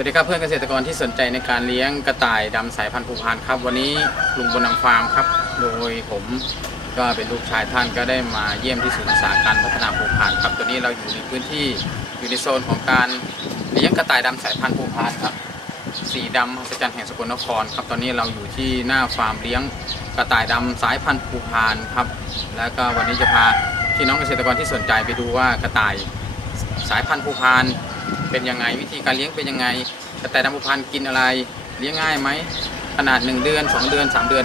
วัสดีครับเพื่อนเกษตรกรที่สนใจในการเลี้ยงกระต่ายดำสายพันธุ์ภูพานครับ วันนี้ลุงบุญนำฟาร์มครับ โดยผมก็เป็นลูกชายท่านก็ได้มาเยี่ยมที่ศูนย์ศึกษาการพัฒนาภูพานครับตอนนี้เราอยู่ในพื้นที่อยู่ในโซนของการเลี้ยงกระต่ายดำสายพันธุ์ภูพานครับ สีดำมหัศจรรย์แห่งสกลนครครับ ตอนนี้เราอยู่ที่หน้าฟาร์มเลี้ยงกระต่ายดำสายพันธุ์ภูพานครับ แล้วก็วันนี้จะพาพี่น้องเกษตรกรที่สนใจไปดูว่ากระต่ายสายพันธุ์ภูพาน เป็นยังไงวิธีการเลี้ยงเป็นยังไงกระต่ายดำพานกินอะไร เลี้ยงง่ายไหมขนาด 1 เดือน 2 เดือน 3 เดือน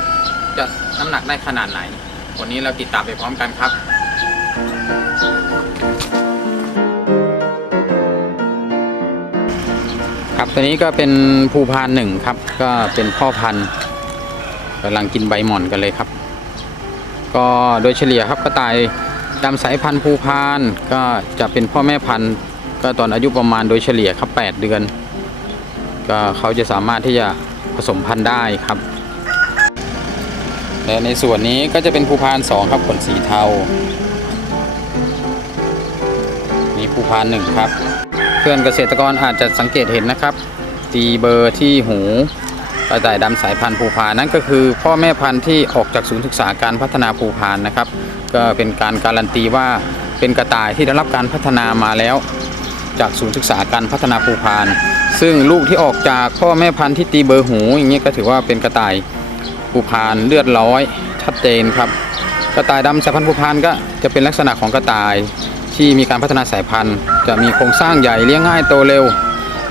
จะน้ำหนักได้ขนาดไหน วันนี้เราติดตามไปพร้อมกันครับครับตัวนี้ก็เป็นภูพานหนึ่งครับ ก็เป็นพ่อพันธุ์กำลังกินใบหม่อนกันเลยครับ ก็โดยเฉลี่ยครับกระต่ายดำสายพันธุ์ภูพานก็จะเป็นพ่อแม่พันธุ์ ก็ตอนอายุประมาณโดยเฉลี่ยครับ 8 เดือน ก็เขาจะสามารถที่จะผสมพันธุ์ได้ครับ และในส่วนนี้ก็จะเป็นภูพาน 2 ครับขนสีเทามีภูพานหนึ่งครับ เพื่อนเกษตรกรอาจจะสังเกตเห็นนะครับ ตีเบอร์ที่หูกระต่ายดำสายพันธุ์ภูพานนั่นก็คือ พ่อแม่พันธุ์ที่ออกจากศูนย์ศึกษาการพัฒนาภูพานนะครับ ก็เป็นการการันตีว่าเป็นกระต่ายที่ได้รับการพัฒนามาแล้ว จากศูนย์ศึกษาการพัฒนาภูพาน ซึ่งลูกที่ออกจากพ่อแม่พันธุ์ที่ตีเบอร์หูอย่างนี้ก็ถือว่าเป็นกระต่ายภูพานเลือดร้อยชัดเจนครับ กระต่ายดำสายพันธุ์ภูพานก็จะเป็นลักษณะของกระต่ายที่มีการพัฒนาสายพันธุ์ จะมีโครงสร้างใหญ่เลี้ยงง่ายโตเร็ว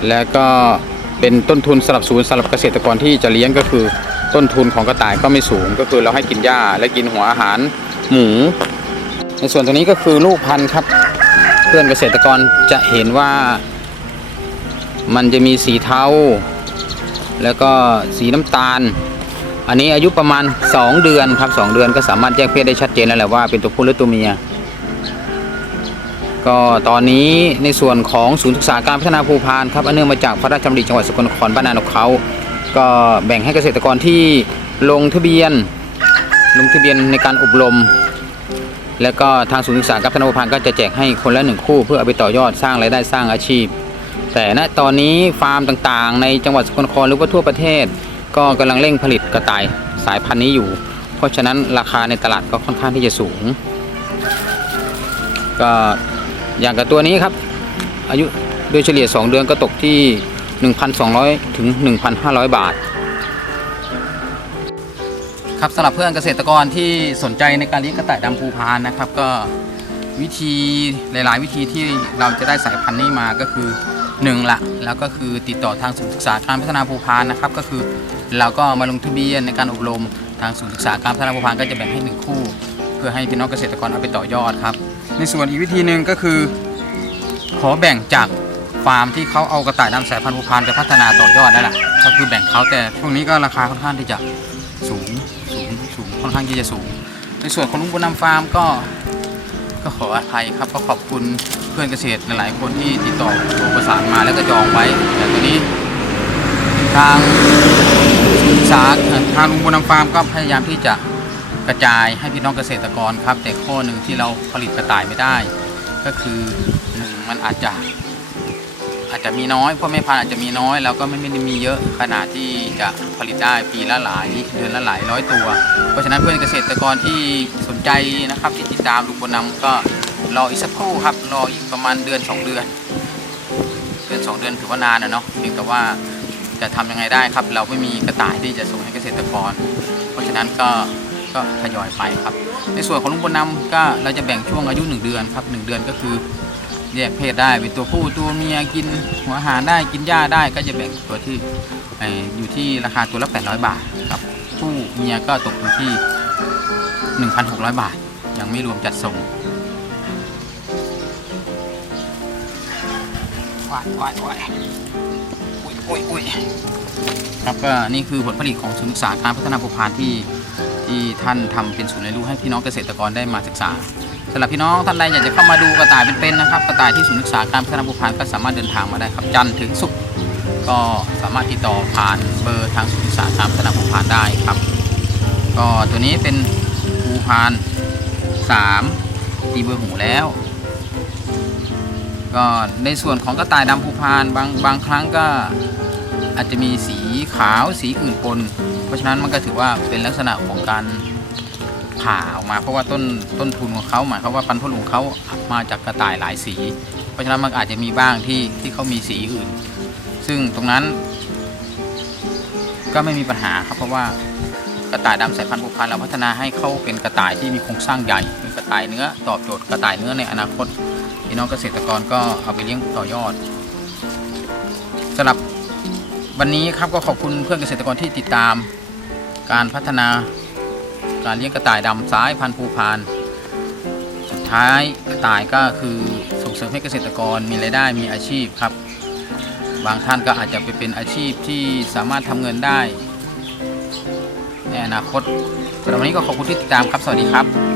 และก็เป็นต้นทุนสำหรับศูนย์สำหรับเกษตรกรที่จะเลี้ยงก็คือต้นทุนของกระต่ายก็ไม่สูง ก็คือเราให้กินหญ้าและกินหัวอาหารหมู ในส่วนตรงนี้ก็คือลูกพันธุ์ครับ เพื่อนเกษตรกรจะเห็นว่ามันจะมีสีเทาแล้วก็สีน้ำตาล อันนี้อายุประมาณ 2 เดือนครับ 2 เดือนก็สามารถแยกเพศได้ชัดเจนแล้วแหละว่าเป็นตัวผู้หรือตัวเมีย ก็ตอนนี้ในส่วนของศูนย์ศึกษาการพัฒนาภูพานครับอันเนื่องมาจากพระราชดำริจังหวัดสกลนครบ้านนานกเขา ก็แบ่งให้เกษตรกรที่ลงทะเบียน ลงทะเบียนในการอบรม แล้วก็ทางศูนย์ศึกษาการพัฒนาภูพานก็จะแจกให้คนละหนึ่งคู่ เพื่อเอาไปต่อยอดสร้างรายได้สร้างอาชีพ แต่ณตอนนี้ฟาร์มต่างๆ ในจังหวัดสกลนครหรือว่าทั่วประเทศ ก็กำลังเร่งผลิตกระต่ายสายพันธุ์นี้อยู่ เพราะฉะนั้นราคาในตลาดก็ค่อนข้างที่จะสูง ก็อย่างกับตัวนี้ครับ อายุโดยเฉลี่ย 2 เดือนก็ตกที่ 1,200 ถึง 1,500 บาท ครับสำหรับเพื่อนเกษตรกรที่สนใจในการเลี้ยงกระต่ายดำภูพานนะครับ ก็วิธีหลาย ๆ วิธีที่เราจะได้สายพันธุ์นี้มาก็คือหนึ่งละแล้วก็คือติดต่อทางศูนย์ศึกษาการพัฒนาภูพานนะครับ ก็คือเราก็มาลงทะเบียนในการอบรมทางศูนย์ศึกษาการพัฒนาภูพานก็จะแบ่งให้หนึ่งคู่ เพื่อให้พี่น้องเกษตรกรเอาไปต่อยอดครับ ในส่วนอีกวิธีหนึ่งก็คือ ขอแบ่งจากฟาร์มที่เขาเอากระต่ายดำสายพันธุ์ภูพานไปพัฒนาต่อยอดนั่นแหละก็คือแบ่งเขาแต่ช่วงนี้ก็ราคาค่อนข้างที่จะ ค่อนข้างที่จะสูง ในส่วนของลุงบุญนำฟาร์มก็ก็ขออภัยครับก็ขอบคุณเพื่อนเกษตรหลายๆคนที่ติดต่อโทรประสานมาแล้วก็จองไว้ แต่ตอนนี้ทางศึกษาทางลุงบุญนำฟาร์มก็พยายามที่จะกระจายให้พี่น้องเกษตรกรครับ แต่ข้อหนึ่งที่เราผลิตกระต่ายไม่ได้ ก็คือหนึ่งมันอาจจะ อาจจะมีน้อยพ่อแม่พันธุ์อาจจะมีน้อยแล้วก็ไม่ไม่ได้มีเยอะขนาดที่จะผลิตได้ปีละหลายเดือนละหลายร้อยตัว เพราะฉะนั้นเพื่อนเกษตรกรที่สนใจนะครับที่ติดตามลุงบุญนำก็รออีกสักครู่ครับรออีกประมาณเดือน 2 เดือน เดือน 2 เดือนถือว่านานนะเนาะเพียงแต่ว่าจะทำยังไงได้ครับ เราไม่มีกระต่ายที่จะส่งให้เกษตรกร เพราะฉะนั้นก็ก็ทยอยไปครับ ในส่วนของลุงบุญนำก็เราจะแบ่งช่วงอายุ 1 เดือนครับ 1 เดือนก็คือ แยกเพศได้เป็นตัวผู้ตัวเมียกินหัวอาหารได้กินหญ้าได้ก็จะแบ่งตัวที่เอ่ออยู่ที่ราคาตัวละ 800 บาทครับผู้เมียก็ตกอยู่ที่ 1,600 บาท ยังไม่รวมจัดส่งวาดวาดวาดอุ้ยอุ้ยอุ้ยครับก็นี่คือผลผลิตของศูนย์ศึกษาการพัฒนาภูพานที่ที่ท่านทำเป็นศูนย์เรียนรู้ให้พี่น้องเกษตรกรได้มาศึกษา สำหรับพี่น้องท่านใดอยากจะเข้ามาดูกระต่ายเป็นๆนะครับ กระต่ายที่ศูนย์ศึกษาการพัฒนาภูพานก็สามารถเดินทางมาได้ครับจันทร์ถึงศุกร์ก็สามารถติดต่อผ่านเบอร์ทางศูนย์ศึกษาการพัฒนาภูพานได้ครับ ก็ตัวนี้เป็นภูพาน3ตีเบอร์หูแล้ว ก็ในส่วนของกระต่ายดำภูพานบางบางครั้งก็อาจจะมีสีขาวสีอื่นปน เพราะฉะนั้นมันก็ถือว่าเป็นลักษณะของการ ผ่าออกมาเพราะว่าต้นต้นทุนของเขาหมายความว่าปันธุ์ลของเขามาจากกระต่ายหลายสี เพราะฉะนั้นมันอาจจะมีบ้างที่ที่เขามีสีอื่น ซึ่งตรงนั้นก็ไม่มีปัญหาครับเพราะว่ากระต่ายดำสายพันธุ์ผูกพันเราพัฒนาให้เขาเป็นกระต่ายที่มีโครงสร้างใหญ่เป็นกระต่ายเนื้อตอบโจทย์กระต่ายเนื้อในอนาคตพี่น้องเกษตรกรก็เอาไปเลี้ยงต่อยอดสำหรับวันนี้ครับก็ขอบคุณเพื่อนเกษตรกรที่ติดตามการพัฒนา การเลี้ยงกระต่ายดำสายพันธุ์ภูพาน สุดท้ายกระต่ายก็คือส่งเสริมให้เกษตรกรมีรายได้มีอาชีพครับ บางท่านก็อาจจะไปเป็นอาชีพที่สามารถทำเงินได้ในอนาคตสำหรับวันนี้ก็ขอบคุณที่ติดตามครับ สวัสดีครับ